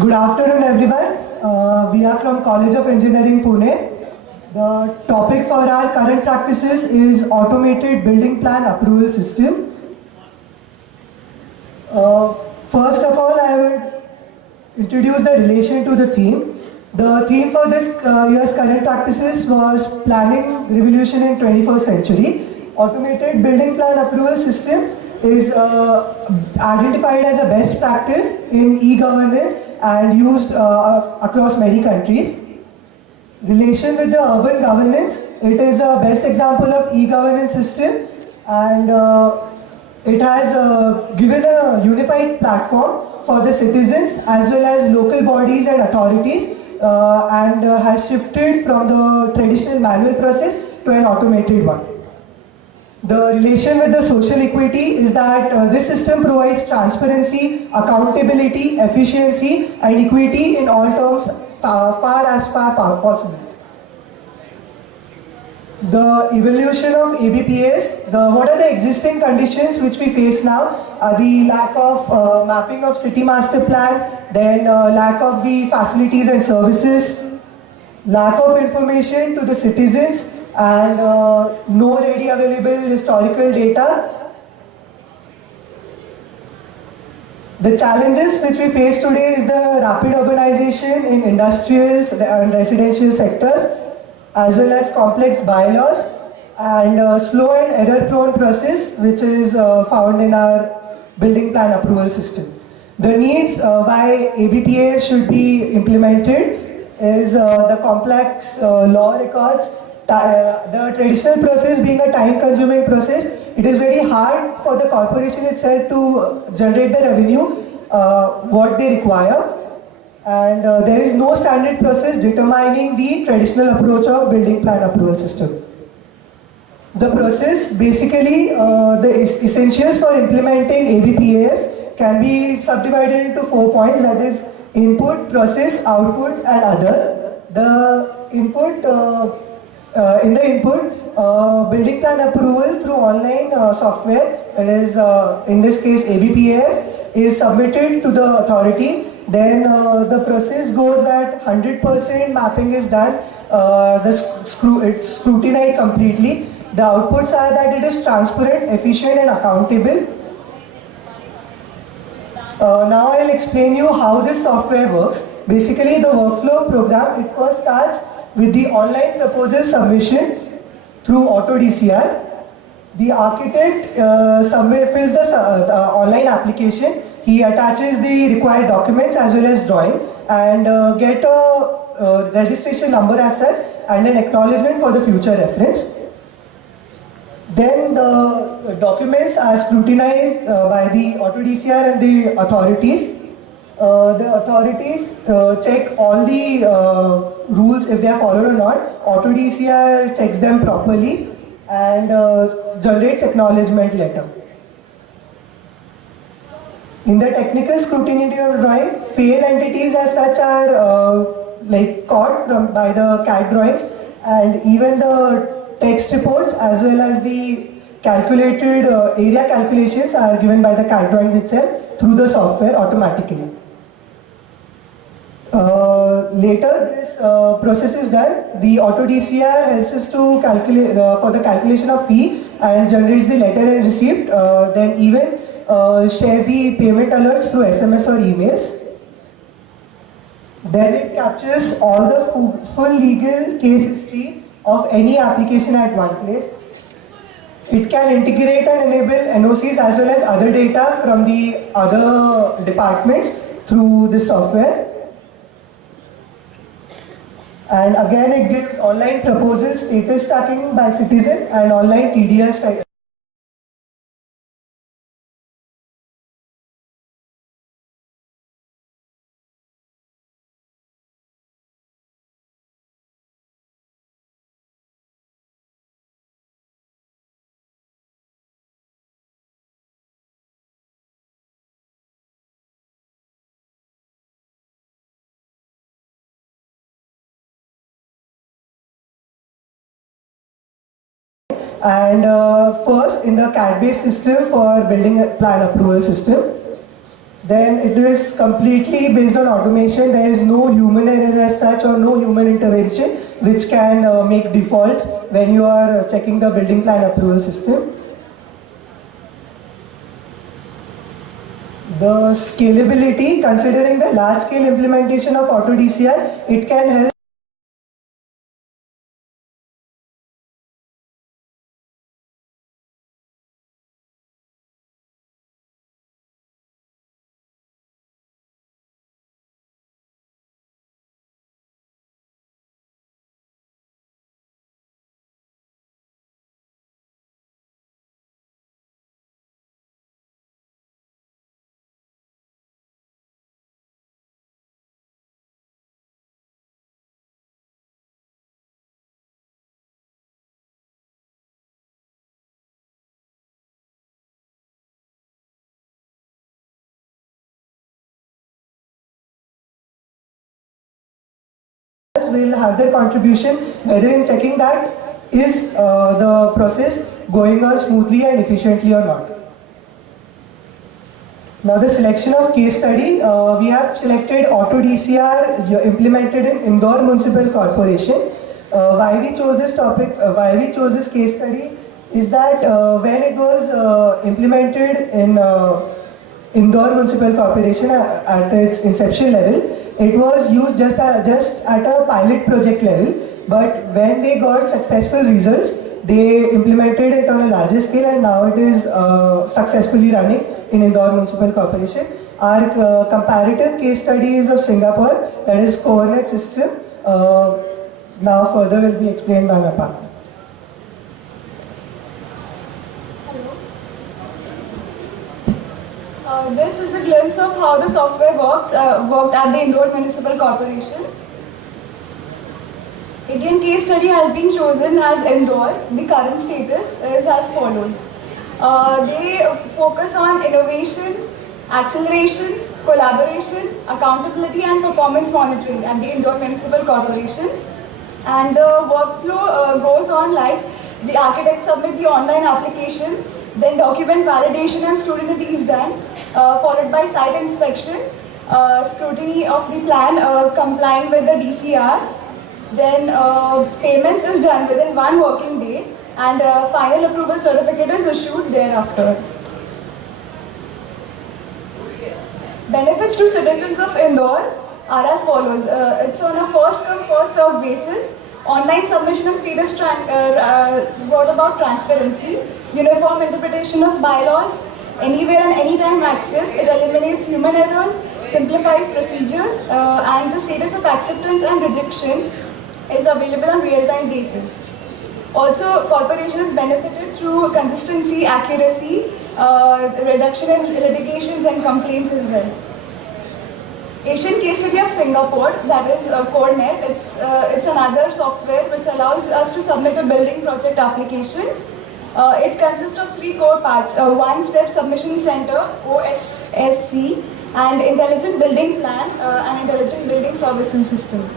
Good afternoon, everyone. We are from College of Engineering, Pune. The topic for our current practices is automated building plan approval system. First of all, I will introduce the relation to the theme. The theme for this year's current practices was planning revolution in 21st century. Automated building plan approval system is identified as a best practice in e-governance and used across many countries. Relation with the urban governance, it is a best example of e-governance system, and it has given a unified platform for the citizens as well as local bodies and authorities, and has shifted from the traditional manual process to an automated one. The relation with the social equity is that this system provides transparency, accountability, efficiency and equity in all terms far possible. The evolution of ABPAs, what are the existing conditions which we face now are the lack of mapping of city master plan, then lack of the facilities and services, lack of information to the citizens, and no ready available historical data. The challenges which we face today is the rapid urbanization in industrial and residential sectors, as well as complex bylaws and slow and error-prone process which is found in our building plan approval system. The needs why ABPA should be implemented is the complex law records. The traditional process being a time-consuming process, it is very hard for the corporation itself to generate the revenue what they require, and there is no standard process determining the traditional approach of building plan approval system. The process, basically, the essentials for implementing ABPAs can be subdivided into 4 points, that is input, process, output and others. The input, in the input, building plan approval through online software, it is in this case ABPAs, is submitted to the authority. Then the process goes that 100% mapping is done, it's scrutinized completely. The outputs are that it is transparent, efficient and accountable. Now I'll explain you how this software works. Basically, the workflow program, it first starts with the online proposal submission through Auto DCR. The architect fills the online application. He attaches the required documents as well as drawing and get a registration number as such and an acknowledgement for the future reference. Then the documents are scrutinized by the Auto DCR and the authorities. The authorities check all the rules if they are followed or not. Auto DCR checks them properly and generates acknowledgement letter. In the technical scrutiny of drawing, fail entities as such are caught by the CAD drawings, and even the text reports as well as the calculated area calculations are given by the CAD drawings itself through the software automatically. Later this process is done, the Auto DCR helps us to calculate for the calculation of fee and generates the letter and receipt, then even shares the payment alerts through SMS or emails. Then it captures all the full legal case history of any application at one place. It can integrate and enable NOCs as well as other data from the other departments through this software. And again, it gives online proposal status tracking by citizen and online TDS tracking. And first, in the CAD-based system for building a plan approval system, then it is completely based on automation. There is no human error as such or no human intervention which can make defaults when you are checking the building plan approval system. The scalability, considering the large scale implementation of auto DCR, it can help will have their contribution whether in checking that is the process going on smoothly and efficiently or not. Now the selection of case study, we have selected auto DCR implemented in Indore Municipal Corporation. Why we chose this topic, why we chose this case study is that when it was implemented in Indore Municipal Corporation at its inception level, it was used just at a pilot project level, but when they got successful results, they implemented it on a larger scale and now it is successfully running in Indore Municipal Corporation. Our comparative case study is of Singapore, that is coordinate system. Now further will be explained by my partner. This is a glimpse of how the software worked at the Indore Municipal Corporation. Indian case study has been chosen as Indore. The current status is as follows. They focus on innovation, acceleration, collaboration, accountability and performance monitoring at the Indore Municipal Corporation. And the workflow goes on like the architect submit the online application, then document validation and scrutiny is done, followed by site inspection, scrutiny of the plan complying with the DCR, then payments is done within 1 working day and final approval certificate is issued thereafter. Benefits to citizens of Indore are as follows. It's on a first come first served basis. Online submission and status brought about transparency, uniform interpretation of bylaws, anywhere and anytime access. It eliminates human errors, simplifies procedures, and the status of acceptance and rejection is available on real-time basis. Also, corporation is benefited through consistency, accuracy, reduction in litigations and complaints as well. Asian case study of Singapore, that is CoreNet. It's another software which allows us to submit a building project application. It consists of 3 core parts: one-step submission center (OSSC) and intelligent building plan and intelligent building services system.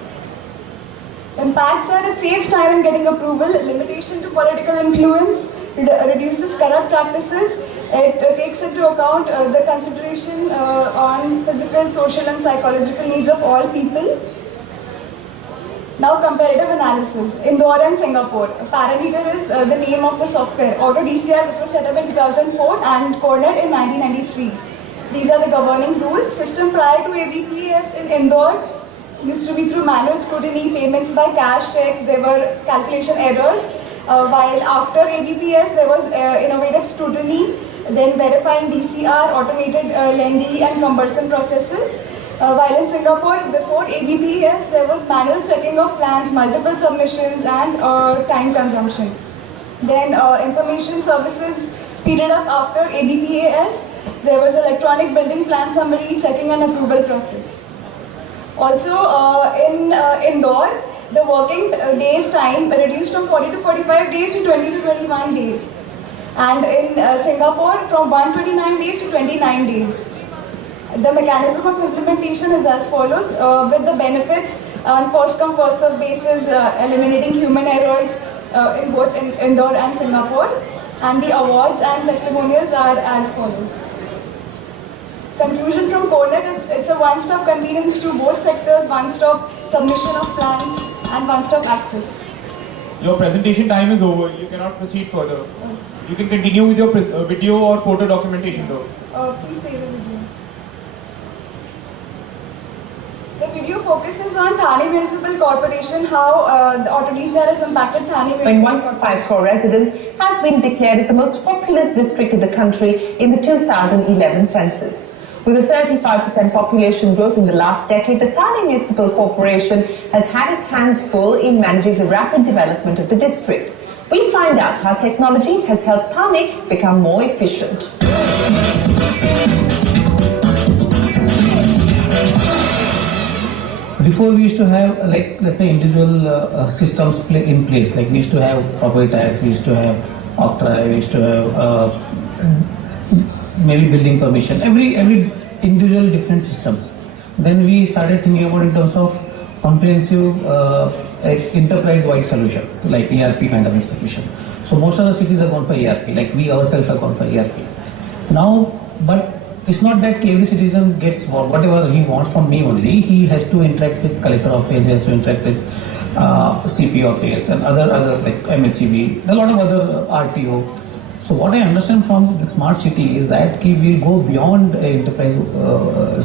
Impacts are it saves time in getting approval, limitation to political influence, reduces corrupt practices. It takes into account the consideration on physical, social and psychological needs of all people. Now comparative analysis. Indore and Singapore. Parameter is the name of the software. Auto DCR, which was set up in 2004 and CoreNet in 1993. These are the governing rules. System prior to ABPS in Indore used to be through manual scrutiny, payments by cash check, there were calculation errors. While after ABPS there was innovative scrutiny, then verifying DCR, automated lengthy and cumbersome processes. While in Singapore, before ABPS, there was manual checking of plans, multiple submissions and time consumption. Then information services speeded up after ABPAS. There was electronic building plan summary, checking and approval process. Also in Indore, the working days time reduced from 40 to 45 days to 20 to 21 days. And in Singapore, from 129 days to 29 days. The mechanism of implementation is as follows, with the benefits on first come first served basis, eliminating human errors in both Indore and Singapore, and the awards and testimonials are as follows. Conclusion from CoreNet, it's a one-stop convenience to both sectors, one-stop submission of plans and one-stop access. Your presentation time is over. You cannot proceed further. You can continue with your video or photo documentation though. Please play the video. The video focuses on Thane Municipal Corporation, how the auto DCR has impacted Thane Municipal Corporation. 1.5 crore residents has been declared as the most populous district in the country in the 2011 census. With a 35% population growth in the last decade, the Thane Municipal Corporation has had its hands full in managing the rapid development of the district. We find out how technology has helped Thane become more efficient. Before we used to have, like, let's say individual systems in place. Like we used to have property tax, we used to have octroi, we used to have maybe building permission. Every individual different systems. Then we started thinking about in terms of comprehensive enterprise-wide solutions, like ERP kind of institution. So most of the cities have gone for ERP. Like we ourselves have gone for ERP. Now, but it's not that every citizen gets whatever he wants from me only. He has to interact with collector office, he has to interact with CP office and other like MSCB, a lot of other RTO. So what I understand from the smart city is that we will go beyond an enterprise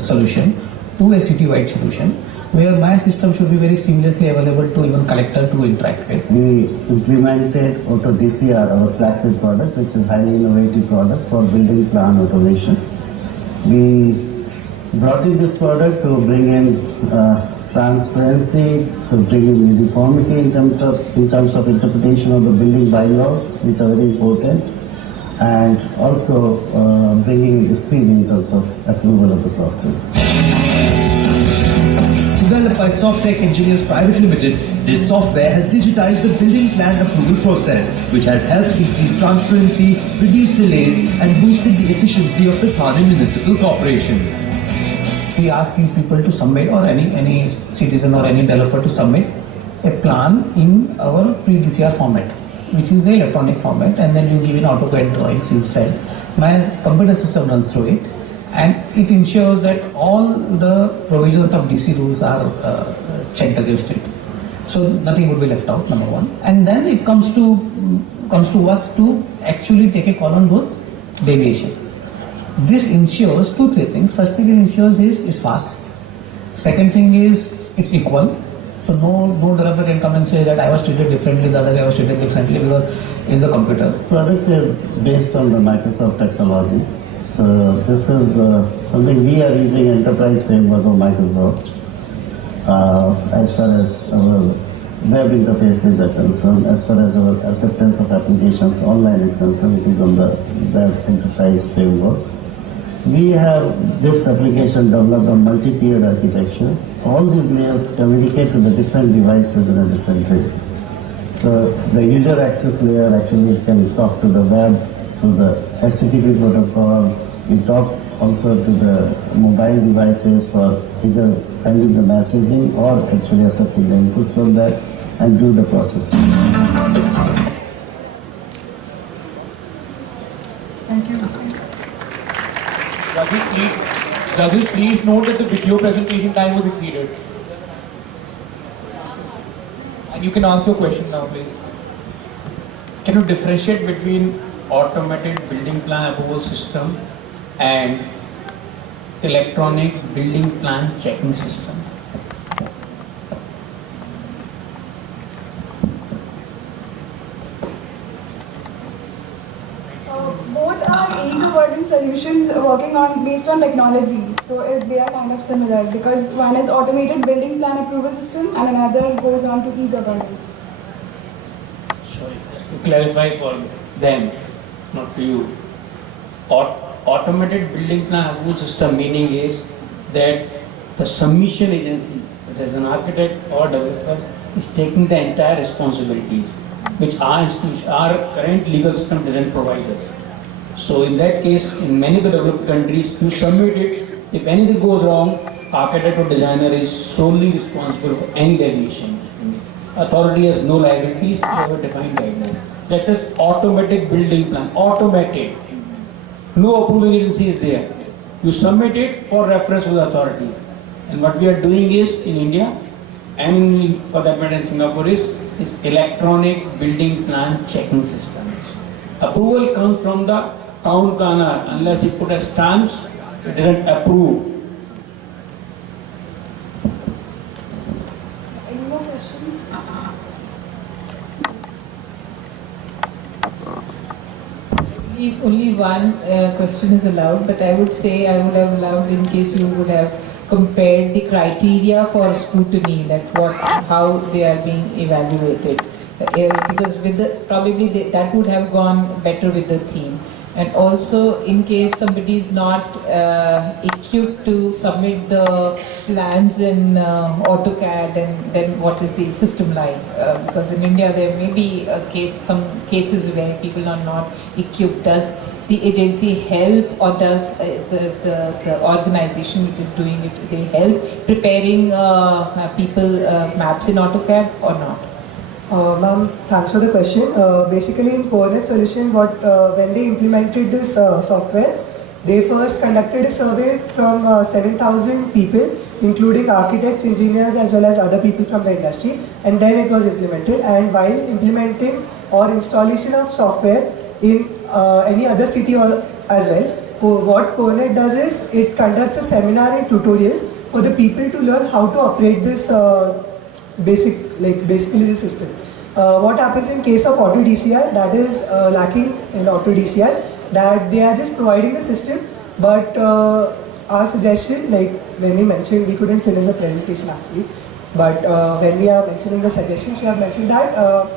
solution to a city-wide solution, where my system should be very seamlessly available to even collector to interact with. We implemented Auto DCR, our flagship product, which is a highly innovative product for building plan automation. We brought in this product to bring in transparency, so bring in uniformity in terms of interpretation of the building bylaws, which are very important, and also bringing speed in terms of approval of the process. Developed by Softtech Engineers Private Limited, this software has digitized the building plan approval process, which has helped increase transparency, reduce delays, and boosted the efficiency of the Thane Municipal Corporation. We asking people to submit, or any citizen or any developer to submit a plan in our pre-DCR format, which is an electronic format, and then you give in AutoCAD drawings, you said. My computer system runs through it, and it ensures that all the provisions of DC rules are checked against it. So nothing would be left out, number one. And then it comes to us to actually take a call on those deviations. This ensures 2-3 things. First thing it ensures is it's fast. Second thing is it's equal. So no developer can come and say that I was treated differently, the other guy was treated differently, because it's a computer. The product is based on the Microsoft technology. So this is something we are using enterprise framework of Microsoft as far as our web interfaces are concerned. As far as our acceptance of applications online is concerned, it is on the web enterprise framework. We have this application developed on multi-tiered architecture. All these layers communicate to the different devices in a different way. So the user access layer actually can talk to the web through the HTTP protocol. We talk also to the mobile devices for either sending the messaging or actually accepting the inputs from that and do the processing. Thank you. Judges, please note that the video presentation time was exceeded. And you can ask your question now, please. Can you differentiate between automated building plan approval system and electronic building plan checking system? Both are e-governance solutions working on based on technology. So they are kind of similar because one is automated building plan approval system and another goes on to e-governance. Sorry, just to clarify for them, not to you. Automated building plan approval system meaning is that the submission agency, whether as an architect or developer, is taking the entire responsibilities, which our current legal system doesn't provide us. So in that case, in many of the developed countries, you submit it. If anything goes wrong, architect or designer is solely responsible for any deviation. Authority has no liabilities, they have a defined guideline. That says automatic building plan, automated. No approving agency is there. You submit it for reference to the authorities. And what we are doing is in India and for that matter in Singapore is electronic building plan checking systems. Approval comes from the town planner. Unless he put a stamps, it doesn't approve. Any more questions? Only one question is allowed, but I would say I would have allowed in case you would have compared the criteria for scrutiny, that how they are being evaluated. Because with that would have gone better with the theme. And also, in case somebody is not equipped to submit the plans in AutoCAD, and then what is the system like? Because in India there may be some cases where people are not equipped. Does the agency help, or does the organization which is doing it, they help preparing people maps in AutoCAD or not? Ma'am, thanks for the question. Basically, in Coordinate Solution, when they implemented this software, they first conducted a survey from 7,000 people, including architects, engineers, as well as other people from the industry, and then it was implemented. And while implementing or installation of software in any other city as well, what Coordinate does is it conducts a seminar and tutorials for the people to learn how to operate this basically the system. What happens in case of auto DCR, that is lacking in auto DCR, that they are just providing the system, but our suggestion, like when we mentioned, we couldn't finish the presentation actually, but when we are mentioning the suggestions, we have mentioned that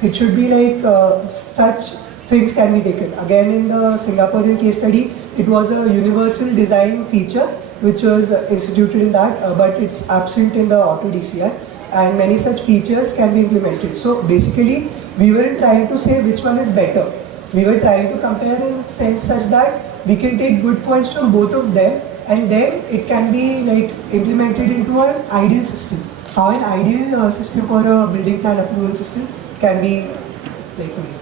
it should be like such things can be taken. Again, in the Singaporean case study, it was a universal design feature which was instituted in that, but it's absent in the auto DCR. And many such features can be implemented. So basically, we weren't trying to say which one is better. We were trying to compare in sense such that we can take good points from both of them, and then it can be like implemented into an ideal system. How an ideal system for a building plan approval system can be like made.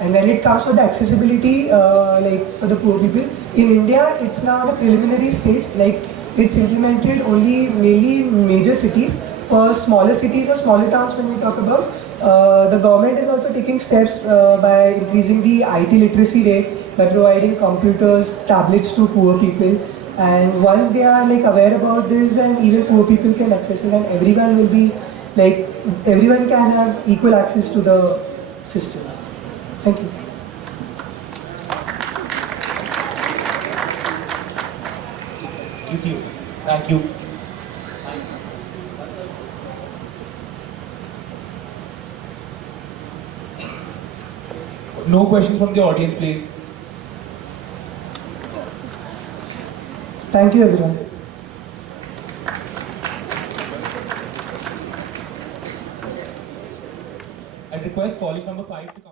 And when it comes to the accessibility, like for the poor people, in India, it's now in a preliminary stage. Like it's implemented only mainly in major cities. For smaller cities or smaller towns, when we talk about, the government is also taking steps by increasing the IT literacy rate, by providing computers, tablets to poor people. And once they are like aware about this, then even poor people can access it, and everyone will be like, everyone can have equal access to the system. Thank you. Thank you. No questions from the audience, please. Thank you, everyone. I request college number 5 to come.